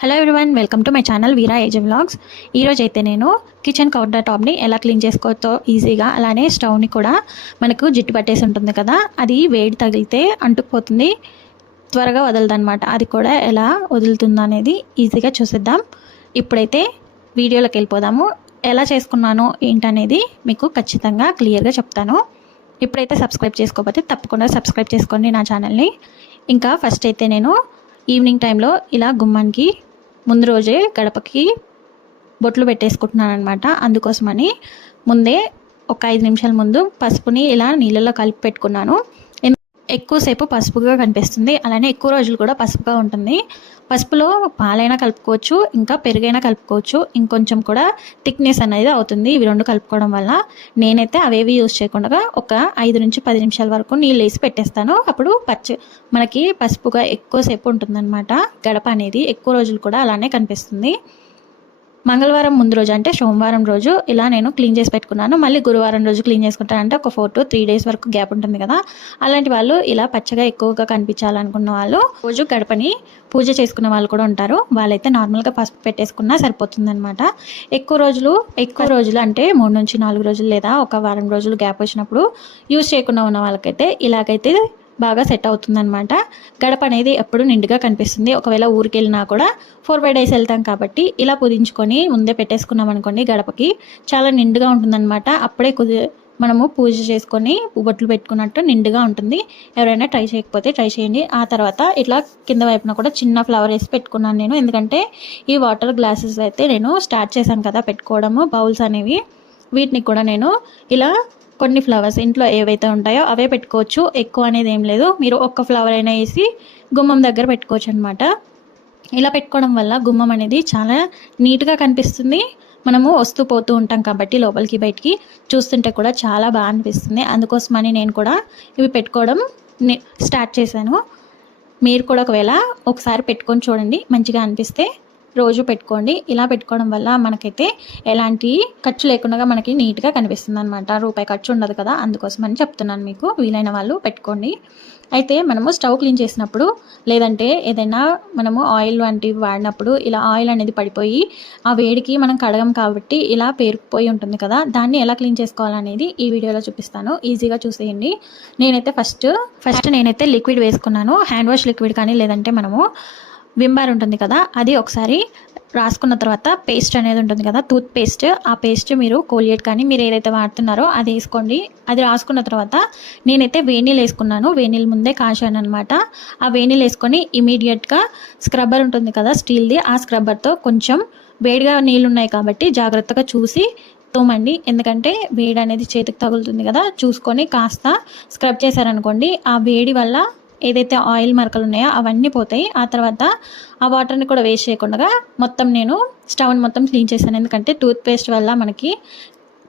Hello everyone welcome to my channel Veera age vlogs ఈరోజు అయితే నేను కిచెన్ కౌంటర్ టాప్ని ఎలా క్లీన్ చేసుకోవచ్చో ఈజీగా అలానే స్టవ్ని కూడా మనకు జిట్టు పట్టేసి ఉంటుంది కదా అది వేడి తగిలితే అంటుకుపోతుంది త్వరగా వదలదన్నమాట. అది కూడా ఎలా వదులుతుందో అనేది ఈజీగా చూసేద్దాం. ఇప్పుడైతే వీడియోలోకి వెళ్ళిపోదాము. ఎలా చేసుకున్నానో ఏంటనేది మీకు ఖచ్చితంగా క్లియర్గా చెప్తాను. ఇప్పుడైతే సబ్స్క్రైబ్ చేసుకోకపోతే తప్పకుండా సబ్స్క్రైబ్ చేసుకోండి నా ఛానల్ని ఇంకా ఫస్ట్ అయితే నేను ఈవినింగ్ టైంలో ఇలా గుమ్మానికి ముందు రోజే గడపకి బొట్లు పెట్టేసుకుంటున్నాను అనమాట అందుకోసమని ముందే ఒక ఐదు నిమిషాల ముందు పసుపుని ఇలా నీళ్ళలో కలిపి పెట్టుకున్నాను. ఎక్కువసేపు పసుపుగా కనిపిస్తుంది. అలానే ఎక్కువ రోజులు కూడా పసుపుగా ఉంటుంది. పసుపులో పాలైనా కలుపుకోవచ్చు ఇంకా పెరుగైనా కలుపుకోవచ్చు. ఇంకొంచెం కూడా థిక్నెస్ అనేది అవుతుంది ఇవి రెండు కలుపుకోవడం వల్ల. నేనైతే అవేవి యూజ్ చేయకుండా ఒక ఐదు నుంచి పది నిమిషాల వరకు నీళ్ళు వేసి పెట్టేస్తాను. అప్పుడు పచ్చి మనకి పసుపుగా ఎక్కువసేపు ఉంటుందన్నమాట. గడప అనేది ఎక్కువ రోజులు కూడా అలానే కనిపిస్తుంది. మంగళవారం ముందు రోజు అంటే సోమవారం రోజు ఇలా నేను క్లీన్ చేసి పెట్టుకున్నాను. మళ్ళీ గురువారం రోజు క్లీన్ చేసుకుంటానంటే ఒక ఫోర్ టు త్రీ డేస్ వరకు గ్యాప్ ఉంటుంది కదా. అలాంటి వాళ్ళు ఇలా పచ్చగా ఎక్కువగా కనిపించాలనుకున్న వాళ్ళు రోజు గడపని పూజ చేసుకునే వాళ్ళు కూడా ఉంటారు. వాళ్ళైతే నార్మల్గా పసుపు పెట్టేసుకున్నా సరిపోతుందనమాట ఎక్కువ రోజులు ఎక్కువ రోజులు అంటే మూడు నుంచి నాలుగు రోజులు లేదా ఒక వారం రోజులు గ్యాప్ వచ్చినప్పుడు యూజ్ చేయకుండా ఉన్న వాళ్ళకైతే ఇలాగైతే బాగా సెట్ అవుతుందనమాట గడప అనేది ఎప్పుడు నిండుగా కనిపిస్తుంది. ఒకవేళ ఊరికి వెళ్ళినా కూడా ఫోర్ ఫైవ్ డేస్ వెళ్తాం కాబట్టి ఇలా పుదించుకొని ముందే పెట్టేసుకున్నాం అనుకోండి గడపకి చాలా నిండుగా ఉంటుందన్నమాట. అప్పుడే కుది మనము పూజ చేసుకొని బొట్లు పెట్టుకున్నట్టు నిండుగా ఉంటుంది. ఎవరైనా ట్రై చేయకపోతే ట్రై చేయండి. ఆ తర్వాత ఇట్లా కింద వైపున కూడా చిన్న ఫ్లవర్ వేసి పెట్టుకున్నాను నేను. ఎందుకంటే ఈ వాటర్ గ్లాసెస్ అయితే నేను స్టార్ట్ చేశాను కదా పెట్టుకోవడము బౌల్స్ అనేవి. వీటిని కూడా నేను ఇలా కొన్ని ఫ్లవర్స్ ఇంట్లో ఏవైతే ఉంటాయో అవే పెట్టుకోవచ్చు. ఎక్కువ అనేది ఏం లేదు. మీరు ఒక్క ఫ్లవర్ అయినా వేసి గుమ్మం దగ్గర పెట్టుకోవచ్చు అనమాట ఇలా పెట్టుకోవడం వల్ల గుమ్మం అనేది చాలా నీట్గా కనిపిస్తుంది. మనము వస్తూ పోతూ ఉంటాం కాబట్టి లోపలికి బయటికి చూస్తుంటే కూడా చాలా బాగా అనిపిస్తుంది. అందుకోసమని నేను కూడా ఇవి పెట్టుకోవడం స్టార్ట్ చేశాను. మీరు కూడా ఒకవేళ ఒకసారి పెట్టుకొని చూడండి. మంచిగా అనిపిస్తే రోజు పెట్టుకోండి. ఇలా పెట్టుకోవడం వల్ల మనకైతే ఎలాంటి ఖర్చు లేకుండా మనకి నీట్గా కనిపిస్తుంది అనమాట రూపాయి ఖర్చు ఉండదు కదా అందుకోసం అని చెప్తున్నాను మీకు. వీలైన వాళ్ళు పెట్టుకోండి. అయితే మనము స్టవ్ క్లీన్ చేసినప్పుడు లేదంటే ఏదైనా మనము ఆయిల్ వంటివి వాడినప్పుడు ఇలా ఆయిల్ అనేది పడిపోయి ఆ వేడికి మనం కడగం కాబట్టి ఇలా పేరుకుపోయి ఉంటుంది కదా దాన్ని ఎలా క్లీన్ చేసుకోవాలనేది ఈ వీడియోలో చూపిస్తాను. ఈజీగా చూసేయండి. నేనైతే ఫస్ట్ ఫస్ట్ నేనైతే లిక్విడ్ వేసుకున్నాను. హ్యాండ్ వాష్ లిక్విడ్ కానీ లేదంటే మనము వింబార్ ఉంటుంది కదా అది ఒకసారి రాసుకున్న తర్వాత పేస్ట్ అనేది ఉంటుంది కదా టూత్ పేస్ట్ ఆ పేస్ట్ మీరు కోలియేట్ కానీ మీరు ఏదైతే వాడుతున్నారో అది వేసుకోండి అది రాసుకున్న తర్వాత నేనైతే వేణీలు వేసుకున్నాను. వేణీలు ముందే కాశాను అనమాట ఆ వేణీలు వేసుకొని ఇమీడియట్గా స్క్రబ్బర్ ఉంటుంది కదా స్టీల్ది ఆ స్క్రబ్బర్తో కొంచెం వేడిగా నీళ్ళు ఉన్నాయి కాబట్టి జాగ్రత్తగా చూసి తోమండి. ఎందుకంటే వేడి అనేది చేతికి తగులుతుంది కదా చూసుకొని కాస్త స్క్రబ్ చేశారనుకోండి ఆ వేడి వల్ల ఏదైతే ఆయిల్ మరకలు ఉన్నాయో అవన్నీ పోతాయి. ఆ తర్వాత ఆ వాటర్ని కూడా వేస్ట్ చేయకుండా మొత్తం నేను స్టవ్ని మొత్తం క్లీన్ చేశాను. ఎందుకంటే టూత్ పేస్ట్ వల్ల మనకి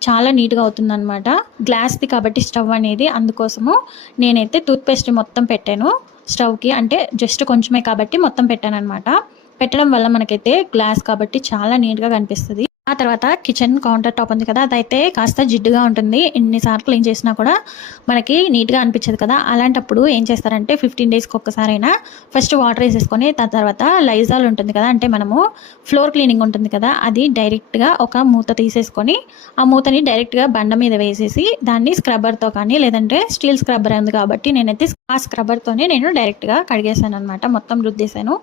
చాలా నీట్గా అవుతుందన్నమాట. గ్లాస్ది కాబట్టి స్టవ్ అనేది అందుకోసము నేనైతే టూత్ పేస్ట్ మొత్తం పెట్టాను. స్టవ్కి అంటే జస్ట్ కొంచెమే కాబట్టి మొత్తం పెట్టాను అనమాట పెట్టడం వల్ల మనకైతే గ్లాస్ కాబట్టి చాలా నీట్గా కనిపిస్తుంది. ఆ తర్వాత కిచెన్ కౌంటర్ టాప్ ఉంది కదా అదైతే కాస్త జిడ్డుగా ఉంటుంది. ఎన్నిసార్లు క్లీన్ చేసినా కూడా మనకి నీట్గా అనిపించదు కదా. అలాంటప్పుడు ఏం చేస్తారంటే ఫిఫ్టీన్ డేస్కి ఒక్కసారైనా ఫస్ట్ వాటర్ వేసేసుకొని దాని తర్వాత లైజాల్ ఉంటుంది కదా అంటే మనము ఫ్లోర్ క్లీనింగ్ ఉంటుంది కదా అది డైరెక్ట్గా ఒక మూత తీసేసుకొని ఆ మూతని డైరెక్ట్గా బండ మీద వేసేసి దాన్ని స్క్రబ్బర్తో కానీ లేదంటే స్టీల్ స్క్రబ్బర్ ఉంది కాబట్టి నేనైతే ఆ స్క్రబ్బర్తోనే నేను డైరెక్ట్గా కడిగేసాను అనమాట మొత్తం రుద్దేశాను.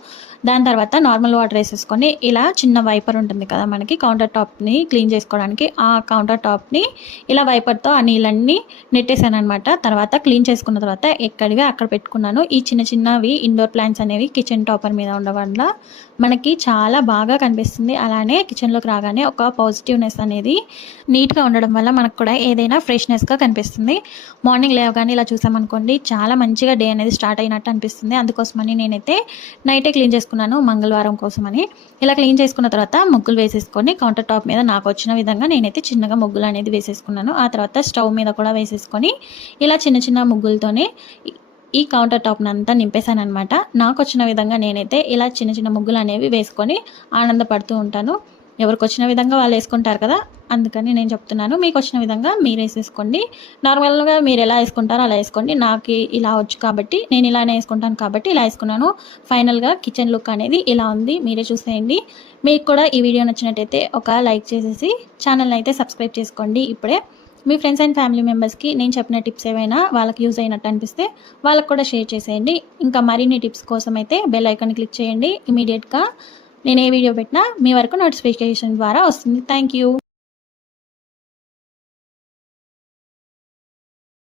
దాని తర్వాత నార్మల్ వాటర్ వేసేసుకొని ఇలా చిన్న వైపర్ ఉంటుంది కదా మనకి కౌంటర్ టాప్ని క్లీన్ చేసుకోవడానికి ఆ కౌంటర్ టాప్ని ఇలా వైపర్తో ఆ నీళ్ళన్నీ నెట్టేసాను అనమాట తర్వాత క్లీన్ చేసుకున్న తర్వాత ఎక్కడివి అక్కడ పెట్టుకున్నాను. ఈ చిన్న చిన్నవి ఇండోర్ ప్లాంట్స్ అనేవి కిచెన్ టాపర్ మీద ఉండడం వల్ల మనకి చాలా బాగా కనిపిస్తుంది. అలానే కిచెన్లోకి రాగానే ఒక పాజిటివ్నెస్ అనేది నీట్గా ఉండడం వల్ల మనకు కూడా ఏదైనా ఫ్రెష్నెస్గా కనిపిస్తుంది. మార్నింగ్ లేవగానే ఇలా చూసామనుకోండి చాలా మంచిగా డే అనేది స్టార్ట్ అయినట్టు అనిపిస్తుంది. అందుకోసమని నేనైతే నైటే క్లీన్ చేసుకున్నాను మంగళవారం కోసమని. ఇలా క్లీన్ చేసుకున్న తర్వాత ముగ్గులు వేసేసుకొని కౌంటర్ టాప్ మీద నాకు వచ్చిన విధంగా నేనైతే చిన్నగా ముగ్గులు అనేది వేసేసుకున్నాను. ఆ తర్వాత స్టవ్ మీద కూడా వేసేసుకొని ఇలా చిన్న చిన్న ముగ్గులతోనే ఈ- ఈ కౌంటర్ టాప్ని అంతా నింపేశాను అనమాట నాకు వచ్చిన విధంగా నేనైతే ఇలా చిన్న చిన్న ముగ్గులు అనేవి వేసుకొని ఆనందపడుతూ ఉంటాను. ఎవరికి వచ్చిన విధంగా వాళ్ళు వేసుకుంటారు కదా అందుకని నేను చెప్తున్నాను. మీకు వచ్చిన విధంగా మీరు వేసేసుకోండి. నార్మల్గా మీరు ఎలా వేసుకుంటారో అలా వేసుకోండి. నాకు ఇలా వచ్చు కాబట్టి నేను ఇలానే వేసుకుంటాను కాబట్టి ఇలా వేసుకున్నాను. ఫైనల్గా కిచెన్ లుక్ అనేది ఇలా ఉంది. మీరే చూసేయండి. మీకు కూడా ఈ వీడియో నచ్చినట్టయితే ఒక లైక్ చేసేసి ఛానల్ని అయితే సబ్స్క్రైబ్ చేసుకోండి ఇప్పుడే. మీ ఫ్రెండ్స్ అండ్ ఫ్యామిలీ మెంబర్స్కి నేను చెప్పిన టిప్స్ ఏవైనా వాళ్ళకి యూజ్ అయినట్టు అనిపిస్తే వాళ్ళకి కూడా షేర్ చేసేయండి. ఇంకా మరిన్ని టిప్స్ కోసం అయితే బెల్ ఐకాన్ క్లిక్ చేయండి ఇమీడియట్గా. నేను ఏ వీడియో పెట్టినా మీ వరకు నోటిఫికేషన్ ద్వారా వస్తుంది. Thank you.